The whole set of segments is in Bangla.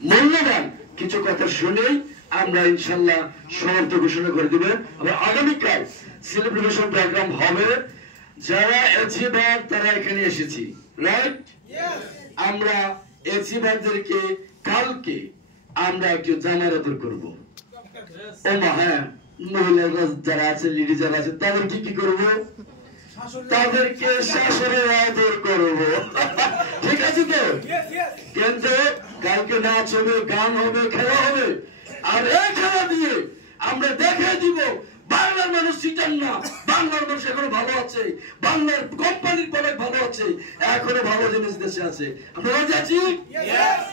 মূল্যবান কিছু কথা শুনেই আমরা ইনশাআল্লাহ সমাপ্ত ঘোষণা করে দিব। আবার আগামীকাল সেলিব্রেশন প্রোগ্রাম হবে। যারা অ্যাচিভার তারা এখানে এসেছি, রাইট? আমরা অ্যাচিভারদেরকে কালকে আমরা একটু জানার করব। ও মা, হ্যাঁ, মহিলারা যারা আছে, লেডি যারা আছে, তাদেরকে কি করব? তাদেরকে শাশুড়ির আদর করব। ঠিক আছে তো? কিন্তু কালকে নাচ হবে, গান হবে, খেলা হবে। আর এই খেলা দিয়ে আমরা দেখিয়ে দিব বাংলার মানুষ চিটান না, বাংলার মানুষ এখনো ভালো আছে, বাংলার কোম্পানির প্রোডাক্ট ভালো আছে, এখনো ভালো জিনিস দেশে আছে। আমরা রাজি আছি?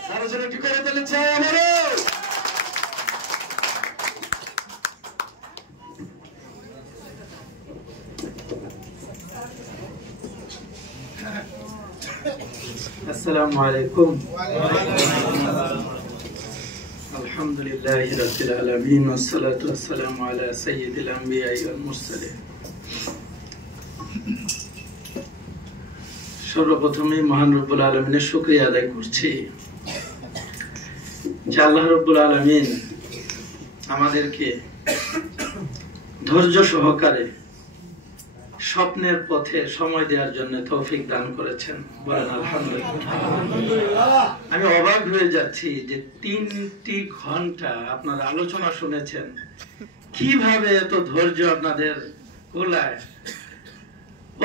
সারা জন্য কি করে দিলে চাই আমারও। আসসালামু আলাইকুম। আলহামদুলিল্লাহি রাব্বিল আলামিন ওয়াসসালাতু ওয়াসসালামু আলা সাইয়্যিদিল আমবিয়া ওয়াল মুরসালিন। সর্বপ্রথমে মহান রব্বুল আলামিনের শুকরিয়া আদায় করছি যে আল্লাহ রব্বুল আলামিন আমাদেরকে ধৈর্য সহকারে স্বপ্নের পথে সময় দেওয়ার জন্য তৌফিক দান করেছেন। বলেন আলহামদুলিল্লাহ। আমি অবাক হয়ে যাচ্ছি যে 3টি ঘন্টা আপনারা আলোচনা শুনেছেন, কিভাবে এত ধৈর্য আপনাদের কোলায়।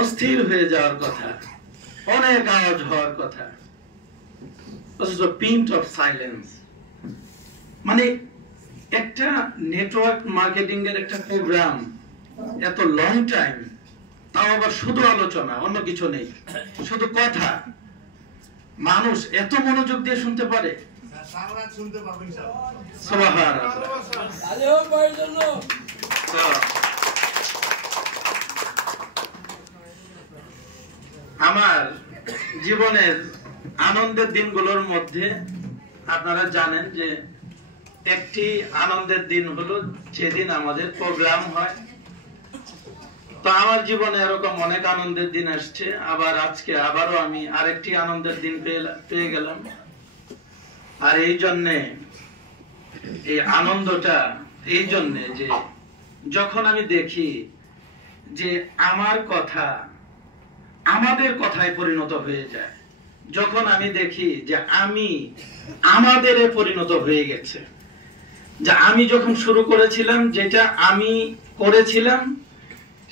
অস্থির হয়ে যাওয়ার কথা, অনেক আওয়াজ হওয়ার কথা, অথচ পিন্ট অফ সাইলেন্স। মানে একটা নেটওয়ার্ক মার্কেটিং এর একটা প্রোগ্রাম, এত লং টাইম, তাও আবার শুধু আলোচনা, অন্য কিছু নেই, শুধু কথা। মানুষ এত মনোযোগ দিয়ে শুনতে পারে? আমার জীবনের আনন্দের দিনগুলোর মধ্যে আপনারা জানেন যে একটি আনন্দের দিন হলো যেদিন আমাদের প্রোগ্রাম হয়। তো আমার জীবনে এরকম অনেক আনন্দের দিন আসছে। আবার আজকে আবারও আমি আরেকটি আনন্দের দিন পেয়ে গেলাম। আর এই জন্যে এই আনন্দটা এই জন্যে যে যখন আমি দেখি যে আমার কথা আমাদের কথায় পরিণত হয়ে যায়, যখন আমি দেখি যে আমি আমাদের পরিণত হয়ে গেছে, যে আমি যখন শুরু করেছিলাম, যেটা আমি করেছিলাম,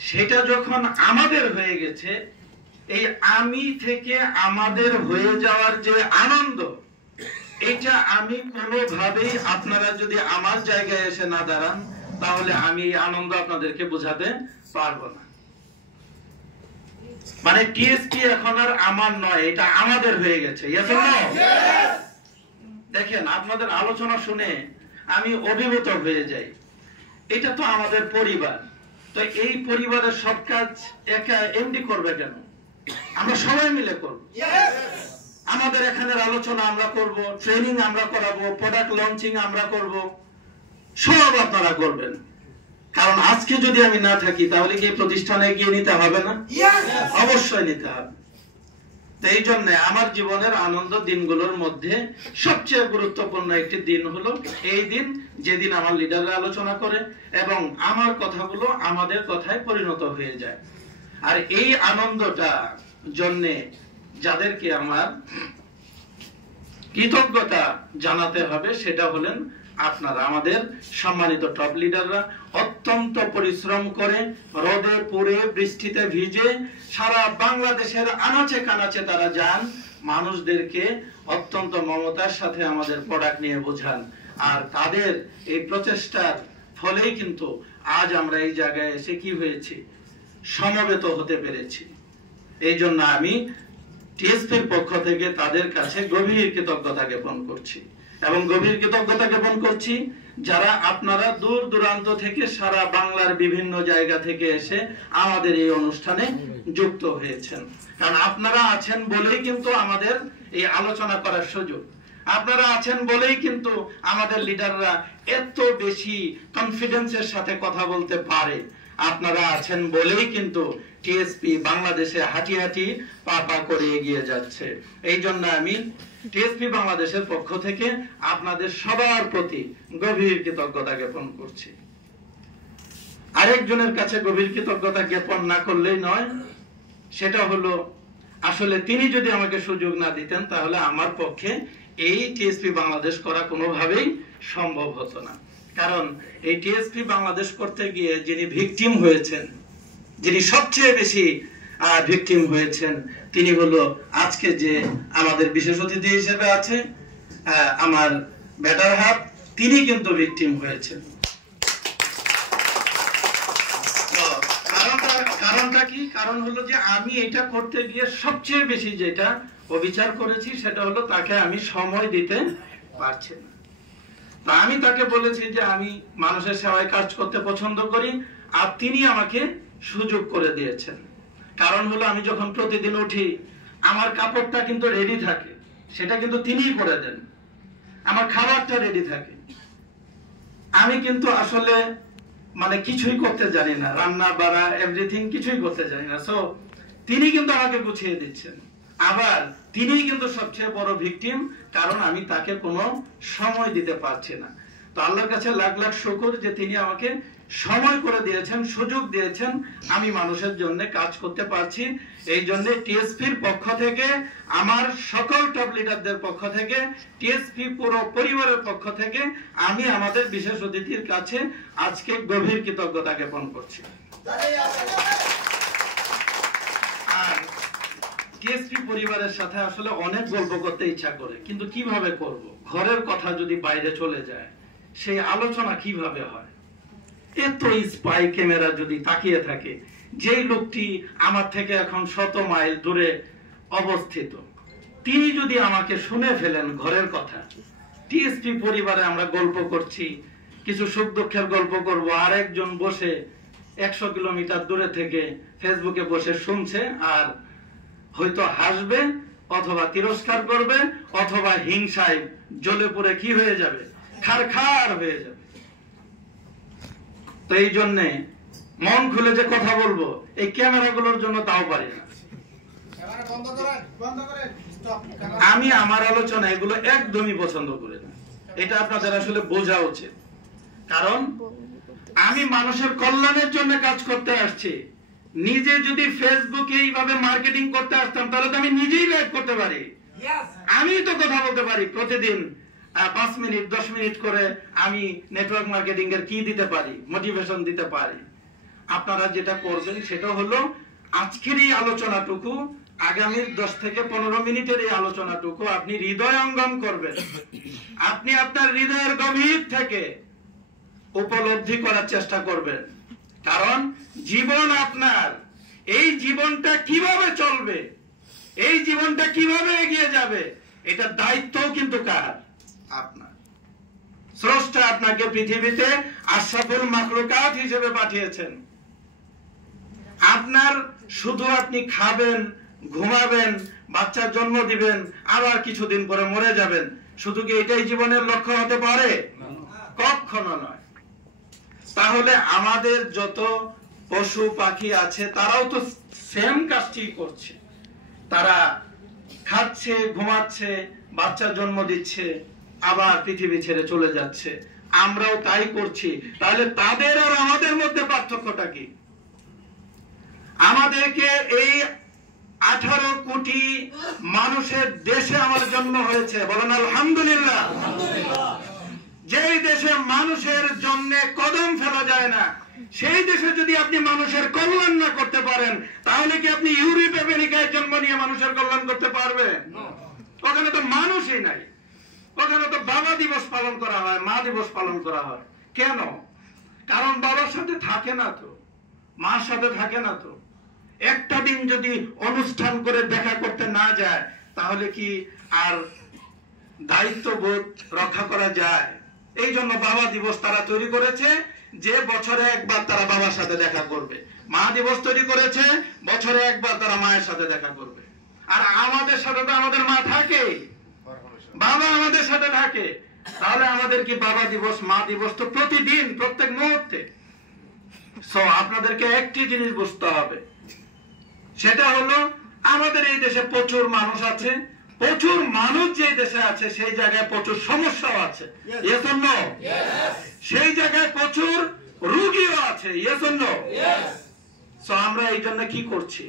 সেটা যখন আমাদের হয়ে গেছে, এই আমি থেকে আমাদের হয়ে যাওয়ার যে আনন্দ, এটা আমি কোনোভাবেই, আপনারা যদি আমার জায়গায় এসে না দাঁড়ান, তাহলে আমি এই আনন্দ আপনাদেরকে বোঝাতে পারবো না। মানে টিএসপি এখন আর আমার নয়, এটা আমাদের হয়ে গেছে। দেখেন, আপনাদের আলোচনা শুনে আমি অভিভূত হয়ে যাই। এটা তো আমাদের পরিবার। তো এই পরিবারের সব কাজ একা এমডি করবে কেন? আমরা সবাই মিলে করব। আমাদের এখানের আলোচনা আমরা করব, ট্রেনিং আমরা করাবো, প্রোডাক্ট লঞ্চিং আমরা করব, সব আপনারা করবেন। কারণ আজকে যদি আমি না থাকি, তাহলে কি প্রতিষ্ঠানে গিয়ে নিতে হবে না? অবশ্যই নিতে হবে। তো এই জন্য আমার জীবনের আনন্দ দিনগুলোর মধ্যে সবচেয়ে গুরুত্বপূর্ণ একটি দিন হলো এই দিন, যেদিন আমার লিডাররা আলোচনা করে এবং আমার কথাগুলো আমাদের কথায় পরিণত হয়ে যায়। আর এই আনন্দটা জন্যে যাদেরকে আমার কৃতজ্ঞতা জানাতে হবে, সেটা হলেন আপনারা, আমাদের সম্মানিত টপ লিডাররা। অত্যন্ত পরিশ্রম করে রোদে পুড়ে বৃষ্টিতে ভিজে সারা বাংলাদেশের আনাচে কানাচে তারা যান, মানুষদেরকে অত্যন্ত মমতার সাথে আমাদের প্রোডাক্ট নিয়ে বোঝান। আর তাদের এই প্রচেষ্টার ফলেই কিন্তু আজ আমরা এই জায়গায় এসে কি হয়েছি, সমবেত হতে পেরেছি। এই জন্য আমি টিএসপির পক্ষ থেকে তাদের কাছে গভীর কৃতজ্ঞতা জ্ঞাপন করছি এবং গভীর কৃতজ্ঞতা জ্ঞাপন করছি যারা আপনারা দূর দূরান্ত থেকে, সারা বাংলার বিভিন্ন জায়গা থেকে এসে আমাদের এই অনুষ্ঠানে যুক্ত হয়েছেন। কারণ আপনারা আছেন বলেই কিন্তু আমাদের এই আলোচনা করার সুযোগ, আপনারা আছেন বলেই কিন্তু আমাদের লিডাররা এত বেশি কনফিডেন্সের সাথে কথা বলতে পারে। আপনারা আছেন বলেই কিন্তু টিএসপি বাংলাদেশে হাঁটি হাঁটি পা পা করে এগিয়ে যাচ্ছে। এই জন্য আমি টিএসপি বাংলাদেশের পক্ষ থেকে আপনাদের সবার প্রতি গভীর কৃতজ্ঞতা জ্ঞাপন করছি। আরেকজনের কাছে গভীর কৃতজ্ঞতা জ্ঞাপন না করলেই নয়, সেটা হলো আসলে তিনি যদি আমাকে সুযোগ না দিতেন তাহলে আমার পক্ষে এই টিএসপি বাংলাদেশ করা কোনোভাবেই সম্ভব হতো না। কারণ এই টিএসপি বাংলাদেশ করতে গিয়ে যিনি ভিকটিম হয়েছেন, যিনি সবচেয়ে বেশি ভিকটিম হয়েছেন, তিনি হলো আজকে যে আমাদের বিশেষ অতিথি হিসেবে আছে আমার ব্যাটার হাত, তিনি কিন্তু ভিকটিম হয়েছেন। কারণটা কি? কারণ হলো যে আমি এটা করতে গিয়ে সবচেয়ে বেশি যেটা অবিচার করেছি সেটা হলো তাকে আমি সময় দিতে পারছি না। তো আমি তাকে বলেছি যে আমি মানুষের সেবায় কাজ করতে পছন্দ করি, আর তিনি আমাকে সুযোগ করে দিয়েছেন। কারণ হলো আমি যখন প্রতিদিন উঠি আমার কাপড়টা কিন্তু রেডি থাকে, সেটা কিন্তু তিনিই করে দেন। আমার খাবারটা রেডি থাকে, আমি কিন্তু আসলে মানে কিছুই করতে জানি না, রান্না বাড়া এভরিথিং কিছুই করতে জানি না। সো তিনি কিন্তু আমাকে গুছিয়ে দিচ্ছেন। আবার তিনিই কিন্তু সবচেয়ে বড় ভিকটিম, কারণ আমি তাকে কোনো সময় দিতে পারছি না। তো আল্লাহর কাছে লাখ লাখ শুকর যে তিনি আমাকে সময় করে দিয়েছেন, সুযোগ দিয়েছেন, আমি মানুষের জন্য কাজ করতে পারছি। এই জন্য টিএসপির পক্ষ থেকে, আমার সকল টপ লিডারদের পক্ষ থেকে, টিএসপি পুরো পরিবারের পক্ষ থেকে আমি আমাদের বিশেষ অতিথির কাছে আজকে গভীর কৃতজ্ঞতা জ্ঞাপন করছি। আর টিএসপি পরিবারের সাথে আসলে অনেক গল্প করতে ইচ্ছা করে, কিন্তু কিভাবে করব? ঘরের কথা যদি বাইরে চলে যায় সেই আলোচনা কিভাবে হয়? এত স্পাই ক্যামেরা যদি তাকিয়ে থাকে, যেই লোকটি আমার থেকে এখন 100 মাইল দূরে অবস্থিত, তিনি যদি আমাকে শুনে ফেলেন ঘরের কথা, টিএসপি পরিবারে আমরা গল্প করছি, কিছু সুখ দুঃখের গল্প করব, আর একজন বসে 100 কিলোমিটার দূরে থেকে ফেসবুকে বসে শুনছে, আর হয়তো হাসবে অথবা তিরস্কার করবে অথবা হিংসায় জ্বলে পুড়ে কি হয়ে যাবে, খারখার হয়ে যাবে। তো এই জন্য মন খুলে যে কথা বলবো এই ক্যামেরাগুলোর জন্য তাও পারি না। আমি আমার আলোচনা এগুলো একদমই পছন্দ করি না, এটা আপনাদের আসলে বোঝা উচিত। কারণ আমি মানুষের কল্যাণের জন্য কাজ করতে আসছি। নিজে যদি ফেসবুকে এইভাবে মার্কেটিং করতে আসতাম তাহলে তো আমি নিজেই লাইভ করতে পারি, আমি তো কথা বলতে পারি প্রতিদিন 5 মিনিট 10 মিনিট করে আমি নেটওয়ার্ক মার্কেটিং এর কি দিতে পারি, মোটিভেশন দিতে পারি। আপনারা যেটা করবেন সেটা হলো আজকের এই আলোচনাটুকু, আগামীর 10 থেকে 15 মিনিটের এই আলোচনাটুকু আপনি হৃদয়ঙ্গম করবেন। আপনি আপনার হৃদয়ের গভীর থেকে উপলব্ধি করার চেষ্টা করবেন। কারণ জীবন আপনার, এই জীবনটা কিভাবে চলবে, এই জীবনটা কিভাবে এগিয়ে যাবে, এটা দায়িত্বও কিন্তু কার? আপনার। স্রষ্টা আপনাকে পৃথিবীতে আশরাফুল মাখলুকাত হিসেবে পাঠিয়েছেন। আপনার শুধু আপনি খাবেন, ঘুমাবেন, বাচ্চার জন্ম দিবেন, আবার কিছুদিন পরে মরে যাবেন, শুধু কি এটাই জীবনের লক্ষ্য হতে পারে? কখনো নয়। তাহলে আমাদের যত পশু পাখি আছে তারাও তো সেম কাজটি করছে, তারা খাচ্ছে, ঘুমাচ্ছে, বাচ্চা জন্ম দিচ্ছে, আবার পৃথিবী ছেড়ে চলে যাচ্ছে, আমরাও তাই করছি। তাহলে তাদের আর আমাদের মধ্যে পার্থক্যটা কি? আমাদেরকে এই 18 কোটি মানুষের দেশে আমার জন্ম হয়েছে, বলেন আলহামদুলিল্লাহ। যেই দেশে মানুষের জন্য কদম ফেলা যায় না, সেই দেশে যদি আপনি মানুষের কল্যাণ না করতে পারেন, তাহলে কি আপনি ইউরোপ আমেরিকায় জন্ম নিয়ে মানুষের কল্যাণ করতে পারবেন? ওখানে তো মানুষই নাই। ওখানে তো বাবা দিবস পালন করা হয়, মা দিবস পালন করা হয়। কেন? কারণ বাবার সাথে থাকে না তো, মার সাথে থাকে না তো। একটা দিন যদি অনুষ্ঠান করে দেখা করতে না যায় তাহলে কি আর দায়িত্ববোধ রক্ষা করা যায়? এই জন্য বাবা দিবস তারা তৈরি করেছে যে বছরে একবার তারা বাবার সাথে দেখা করবে। মা দিবস তৈরি করেছে বছরে একবার তারা মায়ের সাথে দেখা করবে। আর আমাদের সাথে তো আমাদের মা থাকে, বাবা আমাদের সাথে থাকে। তাহলে আমাদের কি বাবা দিবস, মা দিবস তো প্রতিদিন, প্রত্যেক মুহূর্তে। সো আপনাদেরকে একটি জিনিস বুঝতে হবে, সেটা হলো আমাদের এই দেশে প্রচুর মানুষ আছে, প্রচুর মানুষ যে দেশে আছে সেই জায়গায় প্রচুর সমস্যাও আছে, yes or no? সেই জায়গায় প্রচুর রোগীও আছে, yes or no? সো আমরা এই জন্য কি করছি?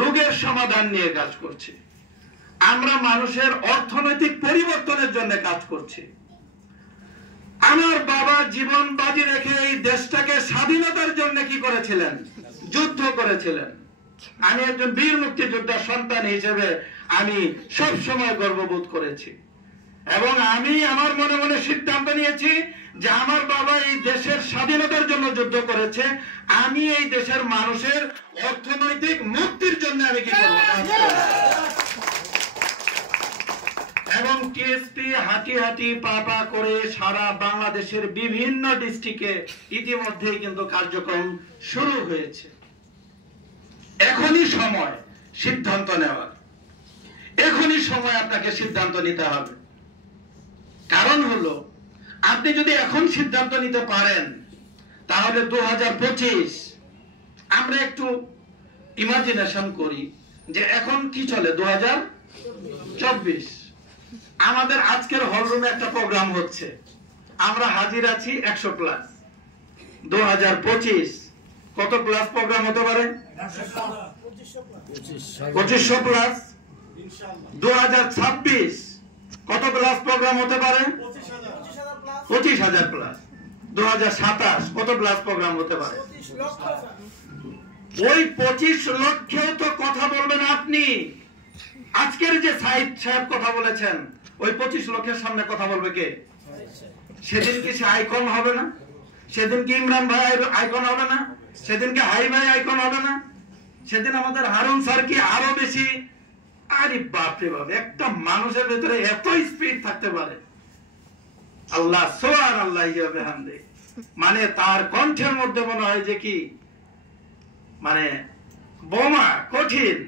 রোগের সমাধান নিয়ে কাজ করছি। আমরা মানুষের অর্থনৈতিক পরিবর্তনের জন্য কাজ করছি। আমার বাবা জীবন বাজি রেখে এই দেশটাকে স্বাধীনতার জন্য কি করেছিলেন? যুদ্ধ করেছিলেন। আমি একজন বীর মুক্তিযোদ্ধার সন্তান হিসেবে আমি সব সময় গর্ববোধ করেছি এবং আমি আমার মনে মনে সিদ্ধান্ত নিয়েছি যে আমার বাবা এই দেশের স্বাধীনতার জন্য যুদ্ধ করেছে, আমি এই দেশের মানুষের অর্থনৈতিক মুক্তির জন্য আমি কি করব? এবং টিএসপি হাঁটি হাঁটি পা করে সারা বাংলাদেশের বিভিন্ন ডিস্ট্রিক্টে ইতিমধ্যেই কিন্তু কার্যক্রম শুরু হয়েছে। এখনই সময় সিদ্ধান্ত নেওয়ার, এখনই সময় আপনাকে সিদ্ধান্ত নিতে হবে। কারণ হলো আপনি যদি এখন সিদ্ধান্ত নিতে পারেন তাহলে 2025 আমরা একটু ইমাজিনেশন করি যে এখন কি চলে 2024, আমাদের আজকের হলরুমে একটা প্রোগ্রাম হচ্ছে, আমরা হাজির আছি 100+। 2025 কত প্লাস প্রোগ্রাম হতে পারে? 2500+। 2026 কত প্লাস প্রোগ্রাম হতে পারে? 25,000+। 2027 কত প্লাস প্রোগ্রাম হতে পারে? ওই 25 লক্ষেও তো কথা বলবেন আপনি। আজকের যে সাইদ সাহেব কথা বলেছেন ওই 25 লক্ষের সামনে কথা বলবে কে? সেদিন কি সে আইকন হবে না? সেদিন কি ইমরান ভাই আইকন হবে না? সেদিন কি হাই ভাই আইকন হবে না? সেদিন আমাদের হারুন স্যার কি আরো বেশি? আরে বাপরে বাপ, একটা মানুষের ভিতরে এত স্পিড থাকতে পারে! আল্লাহ সুবহানাল্লাহ ইয়া বিহামদি। মানে তার কণ্ঠের মধ্যে মনে হয় যে কি মানে বোমা, কঠিন,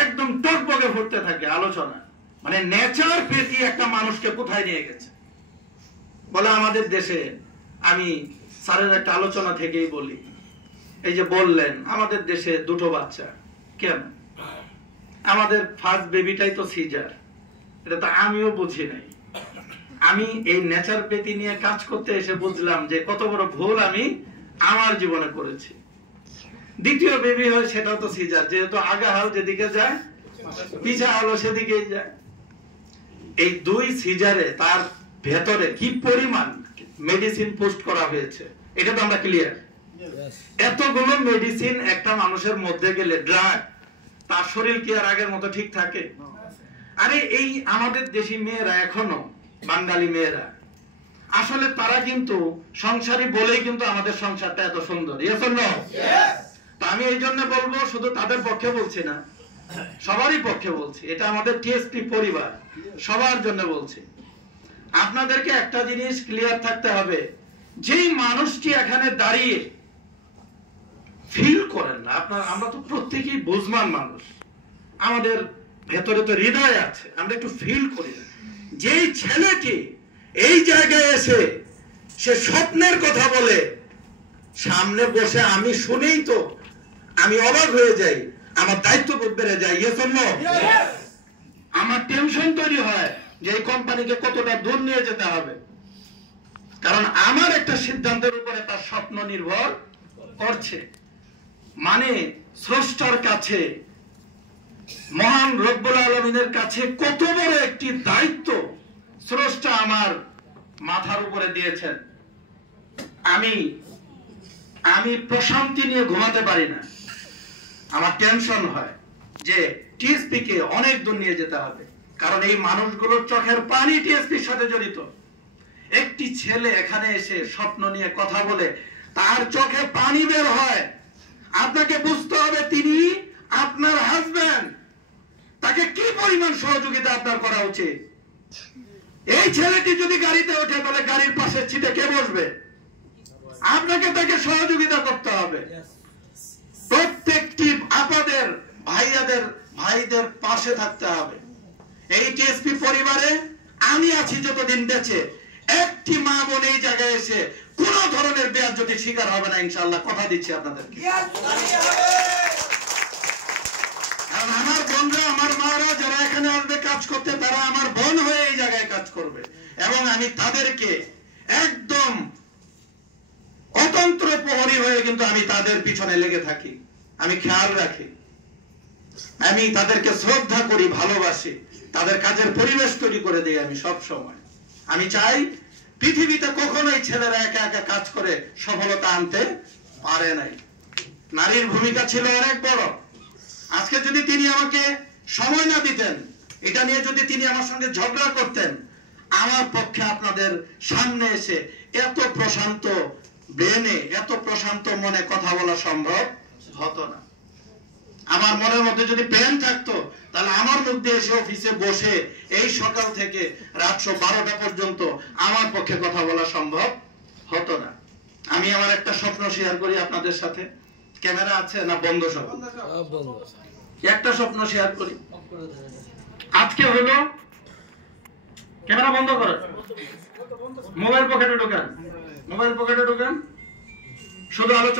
একদম টকবগে ফুটতে থাকে আলোচনা। মানে নেচার পেতি একটা মানুষকে কোথায় নিয়ে গেছে বলে আমাদের দেশে। আমি স্যারের একটা আলোচনা থেকেই বলি, এই যে বললেন আমাদের দেশে 2টো বাচ্চা কেন? আমাদের ফার্স্ট বেবিটাই তো সিজার, এটা তো আমিও বুঝি নাই। আমি এই নেচার পেতি নিয়ে কাজ করতে এসে বুঝলাম যে কত বড় ভুল আমি আমার জীবনে করেছি। দ্বিতীয় বেবি হয় সেটাও তো সিজার, যেহেতু আগা হাল যেদিকে যায় পিছা হালও সেদিকেই যায়। এই 2 সিজারে তার ভেতরে কি পরিমাণ মেডিসিন পোস্ট করা হয়েছে এটা তো আমরা ক্লিয়ার। এতগুলো মেডিসিন একটা মানুষের মধ্যে গেলে ড্রাগ, তার শরীর কি আর আগের মতো ঠিক থাকে? আরে এই আমাদের দেশি মেয়েরা, এখনো বাঙালি মেয়েরা, আসলে তারা কিন্তু সংসারী বলেই কিন্তু আমাদের সংসারটা এত সুন্দর, yes or no? তা আমি এই জন্য বলবো, শুধু তাদের পক্ষে বলছি না, সবারই পক্ষে বলছি, এটা আমাদের টিএসপি পরিবার, সবার জন্য বলছি। আপনাদেরকে একটা জিনিস ক্লিয়ার থাকতে হবে, যেই মানুষটি এখানে দাঁড়িয়ে ফিল করেন না, আমরা তো প্রত্যেকেই বুঝমান মানুষ, আমাদের ভেতরে তো হৃদয় আছে, আমরা একটু ফিল করি না। যেই ছেলেটি এই জায়গায় এসে সে স্বপ্নের কথা বলে, সামনে বসে আমি শুনেই তো আমি অবাক হয়ে যাই, আমার দায়িত্ববোধ বেড়ে যায়, yes or no? আমার টেনশন তৈরি হয় যে এই কোম্পানিকে কতটা দূর নিয়ে যেতে হবে, কারণ আমার একটা সিদ্ধান্তের উপরে তার স্বপ্ন নির্ভর করছে। মানে স্রষ্টার কাছে, মহান রব্বুল আলামিনের কাছে কত বড় একটি দায়িত্ব স্রষ্টা আমার মাথার উপরে দিয়েছেন। আমি প্রশান্তি নিয়ে ঘুমাতে পারি না, আমার টেনশন হয় যে টিএসপি কে অনেক দূর নিয়ে যেতে হবে, কারণ এই মানুষগুলোর চোখের পানি টিএসপির সাথে জড়িত। একটি ছেলে এখানে এসে স্বপ্ন নিয়ে কথা বলে তার চোখে পানি বের হয়, আপনাকে বুঝতে হবে তিনি আপনার হাজবেন্ড, তাকে কি পরিমাণ সহযোগিতা আপনার করা উচিত। এই ছেলেটি যদি গাড়িতে ওঠে তাহলে গাড়ির পাশের সিটে কে বসবে? আপনাকে তাকে সহযোগিতা করতে হবে। প্রত্যেকটি আপাদের ভাইদের পাশে থাকতে হবে। এই টিএসপি পরিবারে আমি আছি যতদিন বেঁচে, একটি মা বোন এই জায়গায় এসে কোন ধরনের বেয়াজ্জতির শিকার হবে না, ইনশাআল্লাহ, কথা দিচ্ছি আপনাদেরকে। কারণ আমার বোনরা, আমার মারা ছেলেরা যারা এখানে আসবে কাজ করতে, তারা আমার বোন হয়ে এই জায়গায় কাজ করবে, এবং আমি তাদেরকে একদম অতন্ত্র প্রহরী হয়ে কিন্তু আমি তাদের পিছনে লেগে থাকি, আমি খেয়াল রাখি, আমি তাদেরকে শ্রদ্ধা করি, ভালোবাসি, তাদের কাজের পরিবেশ তৈরি করে দিই আমি সব সময়। আমি চাই পৃথিবীতে কখনোই ছেলেরা একা একা কাজ করে সফলতা আনতে পারে নাই। নারীর ভূমিকা ছিল অনেক বড়। আজকে যদি তিনি আমাকে সময় না দিতেন, এটা নিয়ে যদি তিনি আমার সঙ্গে ঝগড়া করতেন, আমার পক্ষে আপনাদের সামনে এসে এত প্রশান্ত ব্রেনে, এত প্রশান্ত মনে কথা বলা সম্ভব হতো না। আমার মনের মধ্যে যদি প্রেম থাকতো, তাহলে আমার মধ্যে এসে অফিসে বসে এই সকাল থেকে রাত 12টা পর্যন্ত আমার পক্ষে কথা বলা সম্ভব হতো না। আমি আমার একটা স্বপ্ন শেয়ার করি আপনাদের সাথে। ক্যামেরা আছে না বন্ধ? সব একটা স্বপ্ন শেয়ার করি। আজকে হলো, ক্যামেরা বন্ধ করেন, মোবাইল পকেটে ঢোকান, মোবাইল পকেটে ঢোকান, শুধু আলোচনা